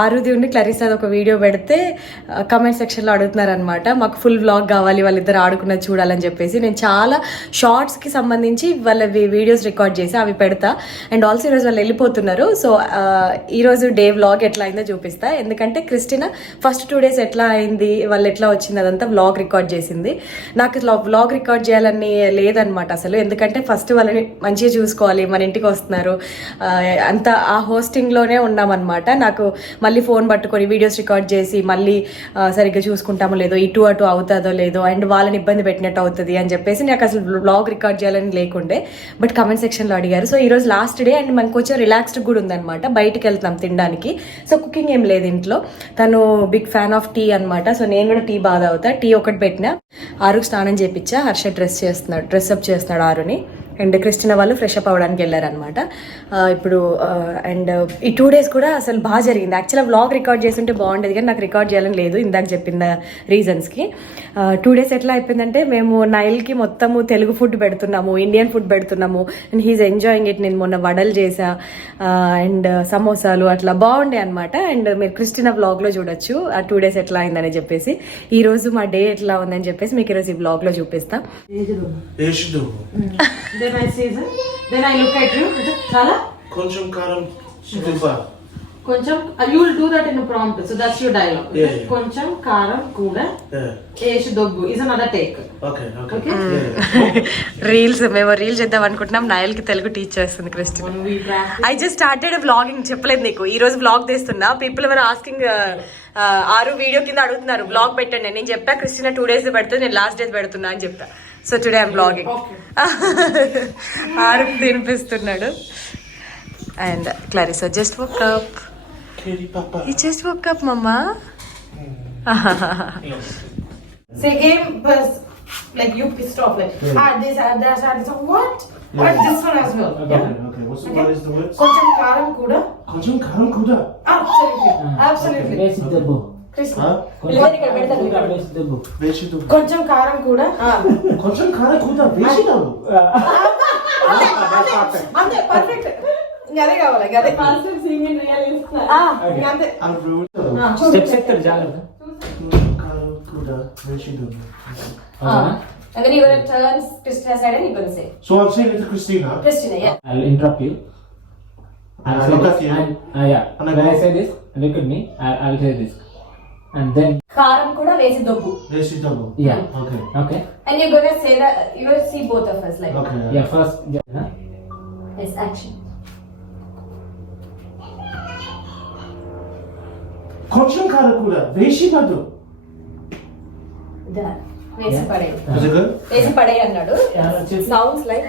ఆరుది ఉండి క్లరీసాది ఒక వీడియో పెడితే కమెంట్ సెక్షన్లో అడుగుతున్నారు అనమాట మాకు ఫుల్ వ్లాగ్ కావాలి వాళ్ళిద్దరు ఆడుకున్నది చూడాలని చెప్పేసి. నేను చాలా షార్ట్స్కి సంబంధించి వాళ్ళ వీడియోస్ రికార్డ్ చేసి అవి పెడతా. అండ్ ఆల్సో ఈరోజు వాళ్ళు వెళ్ళిపోతున్నారు. సో ఈరోజు డే వ్లాగ్ ఎట్లా అయిందో చూపిస్తా. ఎందుకంటే క్రిస్టినా ఫస్ట్ టూ డేస్ ఎట్లా అయింది వాళ్ళు ఎట్లా వచ్చింది అదంతా వ్లాగ్ రికార్డ్ చేసింది. నాకు వ్లాగ్ రికార్డ్ చేయాలని లేదనమాట అసలు. ఎందుకంటే ఫస్ట్ వాళ్ళని మంచిగా చూసుకోవాలి మన ఇంటికి వస్తున్నారు. అంత ఆ హోస్టింగ్లోనే ఉన్నామన్నమాట. నాకు మళ్ళీ ఫోన్ పట్టుకొని వీడియోస్ రికార్డ్ చేసి మళ్ళీ సరిగ్గా చూసుకుంటామో లేదో ఇటు అటు అవుతుందో లేదో అండ్ వాళ్ళని ఇబ్బంది పెట్టినట్టు అవుతుంది అని చెప్పేసి నాకు అసలు బ్లాగ్ రికార్డ్ చేయాలని లేకుండే బట్ కమెంట్ సెక్షన్లో అడిగారు. సో ఈరోజు లాస్ట్ డే అండ్ మనకు కొంచెం రిలాక్స్డ్ కూడా ఉందన్నమాట బయటికి వెళ్తాం తినడానికి. సో కుకింగ్ ఏం లేదు ఇంట్లో. తను బిగ్ ఫ్యాన్ ఆఫ్ టీ అన్నమాట. సో నేను కూడా టీ బాగా అవుతా టీ ఒకటి పెట్టిన ఆరుకు స్నానం చేయించా హర్ష డ్రెస్ చేస్తున్నాడు డ్రెస్ అప్ చేస్తున్నాడు ఆరుని. అండ్ క్రిస్టినా వాళ్ళు ఫ్రెష్ అప్ అవ్వడానికి వెళ్ళారనమాట ఇప్పుడు అండ్ ఈ టూ డేస్ కూడా అసలు బాగా జరిగింది. యాక్చువల్గా వ్లాగ్ రికార్డ్ చేస్తుంటే బాగుండేది కానీ నాకు రికార్డ్ చేయాలని లేదు ఇందాక చెప్పిన రీజన్స్కి టూ డేస్ ఎట్లా అయిపోయిందంటే మేము నైల్కి మొత్తము తెలుగు ఫుడ్ పెడుతున్నాము ఇండియన్ ఫుడ్ పెడుతున్నాము. అండ్ హీస్ ఎంజాయింగ్ ఇట్ నేను మొన్న వడలు చేసా అండ్ సమోసాలు అట్లా బాగుండే అనమాట అండ్ మీరు క్రిస్టినా వ్లాగ్లో చూడొచ్చు. ఆ టూ డేస్ ఎట్లా అయిందని చెప్పేసి. ఈ రోజు మా డే ఎట్లా ఉందని చెప్పేసి మీకు ఈరోజు ఈ వ్లాగ్లో చూపిస్తా. వేసుడు Then I say that. Then I look at you. Chala? కొంచెం కారం దిబ్బ కొంచెం that in a prompt. So that's your dialogue. Yeah, yeah. కొంచెం కారం కూడా ఏష్ దొగ్గు. Okay okay Okay. రీల్స్ మేము రీల్స్ చేద్దాం అనుకుంటున్నాం. నయల్కి తెలుగు టీచ్ చేస్తుంది Christine. I just started vlogging చెప్పలేదు నీకు. ఈ రోజు వ్లాగ్ తీస్తున్నా పీపుల్ ఎవరు ఆస్కింగ్ ఆరు వీడియో కింద అడుగుతున్నారు. వ్లాగ్ పెట్టండి. నేను చెప్పా క్రిస్టినా టూ డేస్ పెడుతుంది. నేను లాస్ట్ డేస్ పెడుతున్నా అని చెప్తా so today I'm blogging Aaru తినిపిస్తున్నాడు. అండ్ క్లారిసో జస్ట్ ఒక cup కేరి పాప ఈ జస్ట్ ఒక కప్ మమ్మా Say game was like you pissed off like ah this ah that ah this what? What this one as well? Okay okay what's what is the word కొంచెం కారం కూడా కొంచెం కారం కూడా absolutely absolutely. వేసి దెబ్బు Krishna Huh? పిల్లలు ఇక్కడ పెడతారు ఇక్కడ. వేసి దెబ్బు వేసిదు కొంచెం కారం కూడా కొంచెం కారం కూడా వేసినావు అంతే పర్ఫెక్ట్ ఇంకా అదే కావాలి ఇంకా అదే ఆ, ఇంకా అంతే ఆ రూట్ ఆ, చూడు. స్టెప్స్ ఎత్తారు జాగ్రత్త కారం కూడా వేసిదు అవునా And then you're gonna turn Christina side and you're gonna say so I'm saying it Christina Christina, yeah. I'll interrupt you. I'll I say look this at you. and- uh, yeah. And I When I go- say this, look at me. I- I'll say this. And then, కారం కూడా వేసి దొబ్బు వేసిదు yeah. Okay Okay. And you're gonna say that you're gonna see both of us like okay Yeah, first. yeah, huh? yes action. కూడా వేసినదు That. వేసి పడే is it good వేసి పడే అన్నాడు Yeah, చెప్పు. Sounds like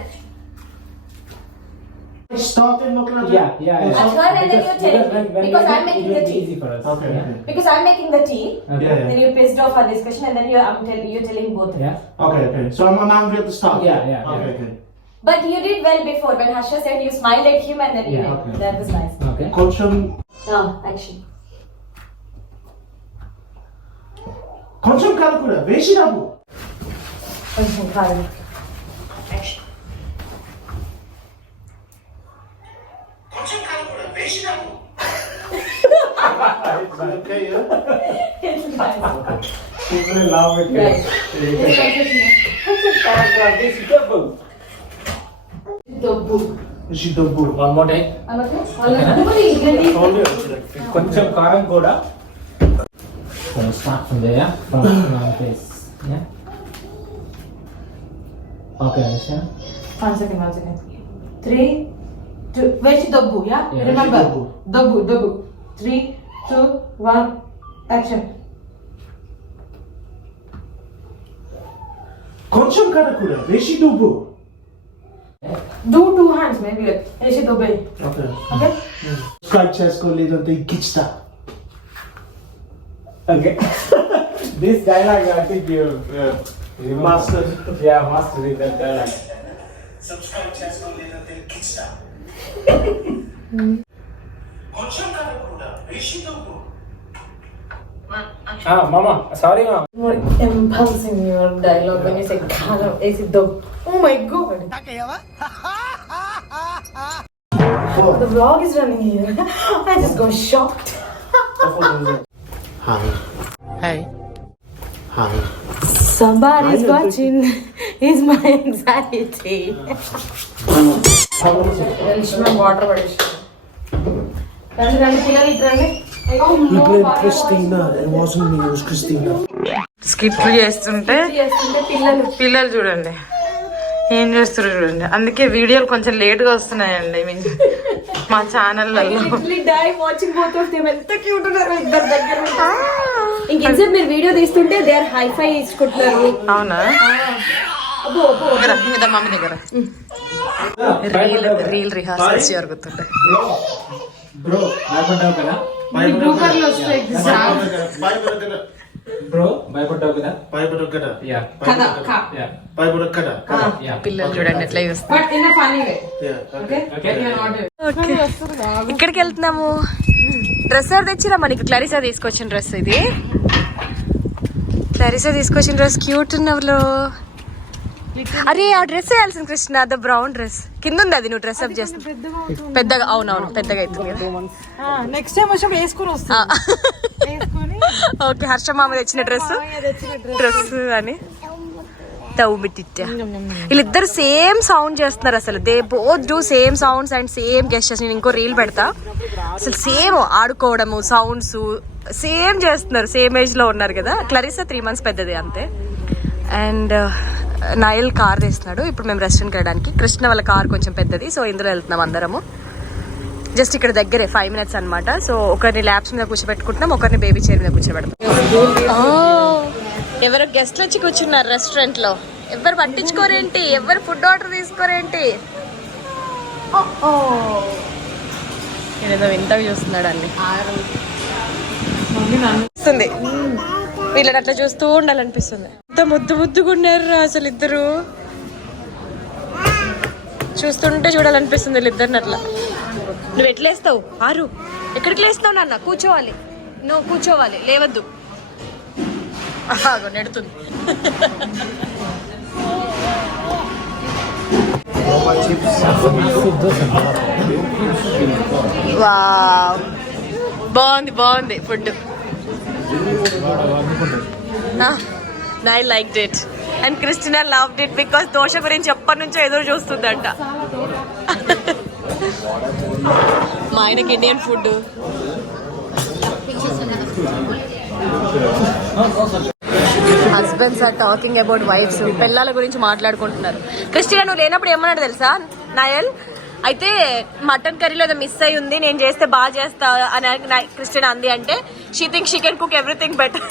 stop in local Yeah, yeah. yeah. That's why then you're telling me, when- when because we I'm do it, making it the will be tea. easy for us. Okay, Yeah. okay. because I'm making the tea. Okay. Yeah, Then you pissed off our discussion and then you I'm telling you're telling both. of Yeah. us. Okay, okay. So I'm, I'm angry at the start. Yeah, yeah, Okay, yeah. okay. But you did well before when Harsha said you smiled at him and then you Yeah, went. okay. That was nice. Okay. కొంచెం Ah, action. కొంచెం కాదు కూడా వేసినావు కొంచెం కాదు. Action. కొంచెం కాదు కూడా వేసినావు Okay, yeah. People will love it. Right. దొబ్బు వేసిదబ్బు. One more time. అలాగే వాళ్ళ Only okay. కొంచెం కారం కూడా So start from there, yeah? From my face. Yeah? Okay, Anisha. One second, one second. Three, two. Where's the doggu? Yeah. Yeah, Remember. doggu. Doggu, doggu. Three, two, one. Action. కొంచెం కాదు కూడా వేసిదుబ్బు. Do two hands, maybe. Like, where's the doggu? Okay. Okay. Subscribe చేసుకోలేదంటే ఇచ్చిస్తా. Okay. this dialogue, I think you uh, remember. Master. Yeah, master in that dialogue. Subscribe చేసుకోలేదంటే ఇచ్చిస్తా. కొంచెం కాదు కూడా వేసిదుబ్బు. Ah, mama, sorry, mama. More impulsive in your dialogue when you say karam. Is it dog? Oh my god. The vlog is running here. I just got shocked. Hi. Hi. Somebody's watching is my anxiety. Water పడేసి రండి రండి పిల్లలు ఇటు రండి We played Christina. It wasn't me, it was Christina. స్కిట్లు చేస్తుంటే పిల్లలు చూడండి ఏం చేస్తారు చూడండి అందుకే వీడియోలు కొంచెం లేట్గా వస్తున్నాయండి మీ- మా ఇంకెంతసేపు మీరు వీడియో తీస్తుంటే దే ఆర్ హైఫై ఇచ్చుకుంటున్నారు అవునా మమ్మీ దగ్గర రీల్ రీల్ రిహార్సల్స్ జరుగుతుంటాయి కదా బ్రో భయపడ్డావు కదా? భయపడొక్కడా యా. కదా యా. భయపడొక్కడా యా. పిల్లలు చూడండి ఎట్లా చూస్తారు. ఇక్కడికి వెళ్తున్నాము. డ్రెస్ ఎవరు తెచ్చిరా మనకి క్లారిసా తీసుకొచ్చిన డ్రెస్ ఇది. క్లారిసా తీసుకొచ్చిన డ్రెస్ క్యూట్ ఉన్నవ్లో అరే ఆ డ్రెస్ వేయాల్సింది కృష్ణ? ద బ్రౌన్ డ్రెస్ కింద ఉంది అది నువ్వు డ్రెస్ అప్ చేస్తా. పెద్దగా అవునవును పెద్దగా అవుతుంది కదా. నెక్స్ట్ టైం వచ్చినప్పుడు వేసుకుని వస్తాం వేసుకొని ఓకే హర్ష మామ తెచ్చిన డ్రెస్. డ్రెస్. అని. వీళ్ళిద్దరు సేమ్ సౌండ్ చేస్తున్నారు అసలు. They both do same sounds and same gestures నేను ఇంకో రీల్ పెడతా. అసలు సేమ్ ఆడుకోవడము సౌండ్స్ సేమ్ చేస్తున్నారు. సేమ్ ఏజ్లో ఉన్నారు కదా. క్లరిసా త్రీ మంత్స్ పెద్దది అంతే. అండ్ నయల్ కార్ తీస్తున్నాడు. ఇప్పుడు మేము రెస్టారెంట్కి వెళ్ళడానికి. కృష్ణ వాళ్ళ కార్ కొంచెం పెద్దది. సో ఇందులో వెళ్తున్నాం అందరము. జస్ట్ ఇక్కడ దగ్గరే ఫైవ్ మినిట్స్ అన్నమాట. సో ఒకరిని ల్యాబ్స్ మీద కూర్చోబెట్టుకుంటున్నాం ఒకరిని బేబీ చైర్ మీద కూర్చోబెడతాం ఎవరో గెస్ట్లు వచ్చి కూర్చున్నారు రెస్టారెంట్లో. ఎవరు పట్టించుకోరేంటి? ఎవరు ఫుడ్ ఆర్డర్ తీసుకోరేంటి? వింతగా చూస్తున్నాడు అన్ని వస్తుంది. వీళ్ళని అట్లా చూస్తూ ఉండాలనిపిస్తుంది. ఎంత ముద్దు ముద్దుగా ఉన్నారు అసలు ఇద్దరు. చూస్తుంటే చూడాలనిపిస్తుంది వీళ్ళిద్దరిని అట్లా. నువ్వు ఎట్లేస్తావు ఆరు. ఎక్కడికి లేస్తావు నాన్న? కూర్చోవాలి. నువ్వు కూర్చోవాలి. లేవద్దు. నెడుతుంది. వావ్. బాగుంది బాగుంది food I like it and Christina love it because dosa గురించి ఎప్పటి నుంచో ఎదురు చూస్తుందంట. మా ఆయనకి Indian food husbands are talking about wives పిల్లల గురించి మాట్లాడుకుంటున్నారు. క్రిస్టినా నువ్వు లేనప్పుడు ఏమన్నాడు తెలుసా? నాయల్ అయితే మటన్ కర్రీలో ఏదో మిస్ అయి ఉంది నేను చేస్తే బాగా చేస్తా అని నా- క్రిస్టినా అంది అంటే she think she can cook everything better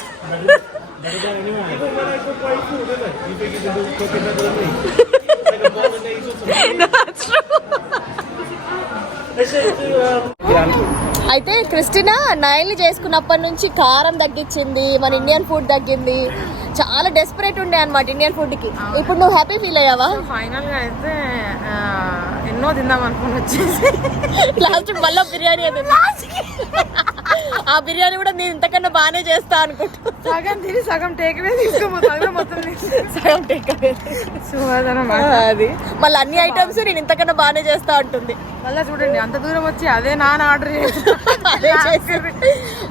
అయితే క్రిస్టినా నైల్ని చేసుకున్నప్పటి నుంచి కారం తగ్గించింది మన ఇండియన్ ఫుడ్ తగ్గింది. చాలా డెస్పరేట్ ఉండే అనమాట ఇండియన్ ఫుడ్కి. ఇప్పుడు నువ్వు హ్యాపీ ఫీల్ అయ్యావా? ఫైనల్గా అయితే ఎన్నో తిందాం అనుకుని వచ్చేసి. లాస్ట్ మళ్ళీ బిర్యానీ ఆ బిర్యానీ కూడా నేను ఇంతకన్నా బాగానే చేస్తా అనుకుంటా. సగం తిని సగం టేక్ అవే తీసుకోపోతా మొత్తం సగం. సువాదనం అది. మళ్ళీ అన్ని ఐటమ్స్ నేను ఇంతకన్నా బాగానే చేస్తా అంటుంది. మళ్ళీ చూడండి అంత దూరం వచ్చి అదే నాన్న ఆర్డర్ అదే చేసి.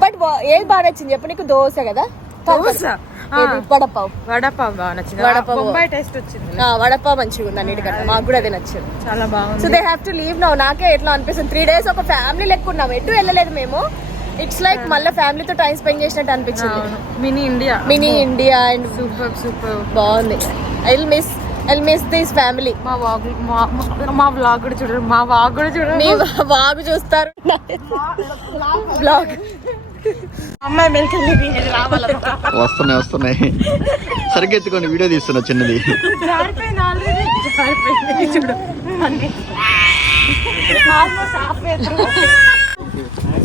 బట్ ఏది బాగా నచ్చింది చెప్పు నీకు? దోశ కదా? దోశ? వడపావ్. వడపావ్ బాగా నచ్చింది. వడపావ్. బొంబాయి టేస్ట్ వచ్చింది. ఆ, వడపావ్ మంచిగా ఉంది అన్నిటికంటే. మాకు కూడా అదే నచ్చింది. చాలా బాగుంది. So they have to leave now నాకే ఎట్లా అనిపిస్తుంది? త్రీ డేస్ ఒక ఫ్యామిలీ లెక్క ఉన్నాం. ఎటు వెళ్ళలేదు మేము. ఇట్స్ లైక్ మళ్ళీ ఫ్యామిలీతో టైం స్పెండ్ చేసినట్టు అనిపించింది. Mini India mini India and super super బాగుంది. I will miss I miss this family మా వాగ్ మా- వ్లాగ్ కూడా చూడరు మా వాగ్ కూడా చూడరు మీ బాగు చూస్తారు. బ్లాగ్ అమ్మాయి మెల్కెళ్ళి రావాలి? వస్తున్నాయి వస్తున్నాయి. సరిగ్గా ఎత్తుకొని వీడియో తీస్తున్నా చిన్నది. చూడు అన్ని almost half way through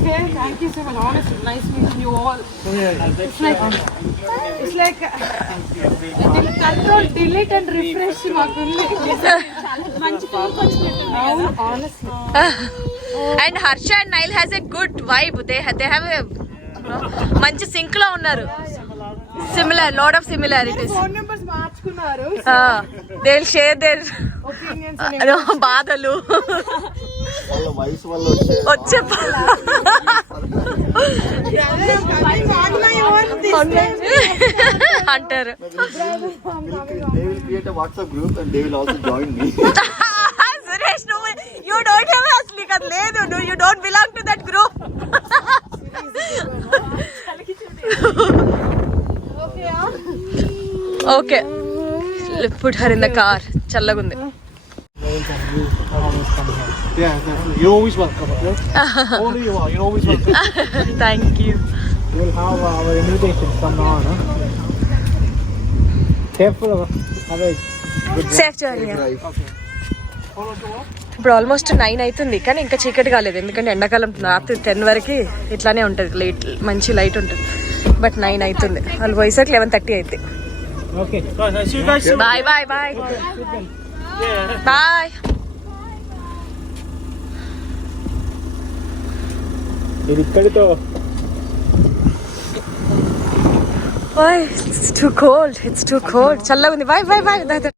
Okay, thank you so much. Honestly, nice meeting you all. It's like, it's like uh, control, delete and refresh మాకుంది మంచి అవును honestly. And Harsha and Niall has a good vibe they they have a మంచి సింక్లో ఉన్నారు similar lot of similarities phone numbers మార్చుకున్నారు they share their బాధలు వాళ్ళ వయసు వల్ల వచ్చే వచ్చే అంటారు. సురేష్ నువ్వు యూ డోంట్ హ్యావ్ అసలు నీకు అది లేదు. నువ్వు you don't belong to that group okay put her in the car చల్లగుంది. Yeah, definitely. You're always welcome, okay? All you are, you're always welcome. Thank you We'll have our invitation from now on. Huh? Careful. Have a safe journey ఇప్పుడు almost nine అవుతుంది కానీ ఇంకా చీకటి కాలేదు ఎందుకంటే ఎండాకాలం రాత్రి ten వరకు ఇట్లానే ఉంటుంది లైట్ మంచి లైట్ ఉంటుంది బట్ నైన్ అవుతుంది వాళ్ళు పోయేసరికి eleven thirty Okay. You guys soon. Bye bye bye bye ఇది ఇక్కడితో it's too cold it's too cold చల్లగా ఉంది బాయ్ బాయ్ బాయ్